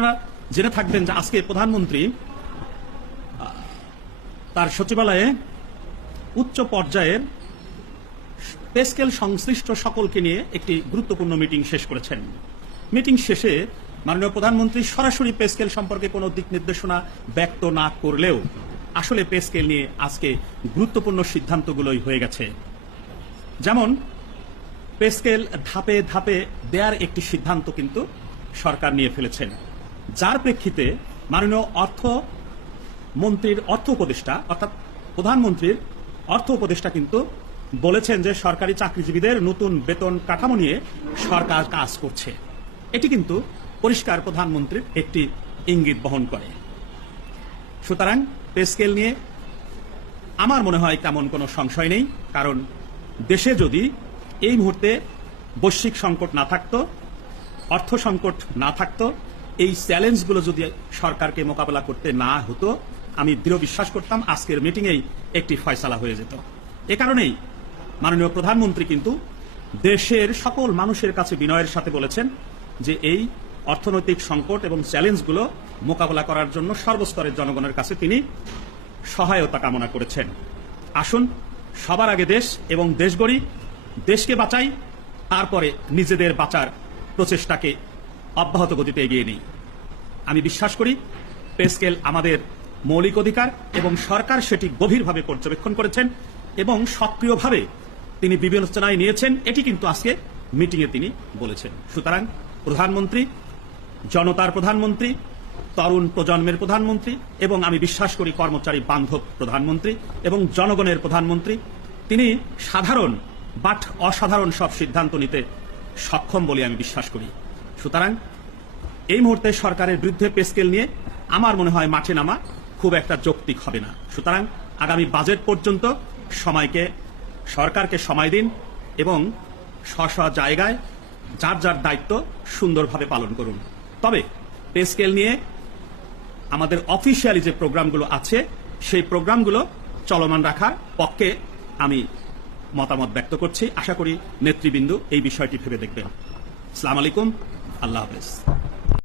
আপনারা জেনে থাকবেন যে আজকে প্রধানমন্ত্রী তার সচিবালয়ে উচ্চ পর্যায়ের পে স্কেল সংশ্লিষ্ট সকলকে নিয়ে একটি গুরুত্বপূর্ণ মিটিং শেষ করেছেন। মিটিং শেষে মাননীয় প্রধানমন্ত্রী সরাসরি পে স্কেল সম্পর্কে কোনো দিক নির্দেশনা ব্যক্ত না করলেও আসলে পে স্কেল নিয়ে আজকে গুরুত্বপূর্ণ সিদ্ধান্তগুলোই হয়ে গেছে। যেমন পে স্কেল ধাপে ধাপে দেওয়ার একটি সিদ্ধান্ত কিন্তু সরকার নিয়ে ফেলেছেন, যার প্রেক্ষিতে মাননীয় অর্থমন্ত্রীর অর্থ উপদেষ্টা অর্থাৎ প্রধানমন্ত্রীর অর্থ উপদেষ্টা কিন্তু বলেছেন যে সরকারি চাকরিজীবীদের নতুন বেতন কাঠামো নিয়ে সরকার কাজ করছে। এটি কিন্তু পরিষ্কার প্রধানমন্ত্রীর একটি ইঙ্গিত বহন করে। সুতরাং পে স্কেল নিয়ে আমার মনে হয় তেমন কোনো সংশয় নেই, কারণ দেশে যদি এই মুহূর্তে বৈশ্বিক সংকট না থাকতো, অর্থ সংকট না থাকতো, এই চ্যালেঞ্জগুলো যদি সরকারকে মোকাবেলা করতে না হতো, আমি দৃঢ় বিশ্বাস করতাম আজকের মিটিংয়েই একটি ফয়সালা হয়ে যেত। এ কারণেই মাননীয় প্রধানমন্ত্রী কিন্তু দেশের সকল মানুষের কাছে বিনয়ের সাথে বলেছেন যে এই অর্থনৈতিক সংকট এবং চ্যালেঞ্জগুলো মোকাবেলা করার জন্য সর্বস্তরের জনগণের কাছে তিনি সহায়তা কামনা করেছেন। আসুন সবার আগে দেশ এবং দেশ গড়ি, দেশকে বাঁচাই, তারপরে নিজেদের বাঁচার প্রচেষ্টাকে অব্যাহত গতিতে এগিয়ে নিই। আমি বিশ্বাস করি পে স্কেল আমাদের মৌলিক অধিকার এবং সরকার সেটি গভীরভাবে পর্যবেক্ষণ করেছেন এবং সক্রিয়ভাবে তিনি বিবেচনায় নিয়েছেন, এটি কিন্তু আজকে মিটিংয়ে তিনি বলেছেন। সুতরাং প্রধানমন্ত্রী জনতার প্রধানমন্ত্রী, তরুণ প্রজন্মের প্রধানমন্ত্রী এবং আমি বিশ্বাস করি কর্মচারী বান্ধব প্রধানমন্ত্রী এবং জনগণের প্রধানমন্ত্রী, তিনি সাধারণ বাট অসাধারণ সব সিদ্ধান্ত নিতে সক্ষম বলে আমি বিশ্বাস করি। সুতরাং এই মুহূর্তে সরকারের বিরুদ্ধে পে স্কেল নিয়ে আমার মনে হয় মাঠে নামা খুব একটা যৌক্তিক হবে না। সুতরাং আগামী বাজেট পর্যন্ত সরকারকে সময় দিন এবং স্ব জায়গায় যার যার দায়িত্ব সুন্দরভাবে পালন করুন। তবে পে স্কেল নিয়ে আমাদের অফিসিয়ালি যে প্রোগ্রামগুলো আছে সেই প্রোগ্রামগুলো চলমান রাখার পক্ষে আমি মতামত ব্যক্ত করছি। আশা করি নেতৃবৃন্দ এই বিষয়টি ভেবে দেখবেন। আসসালামু আলাইকুম, আল্লাহ হাফেজ।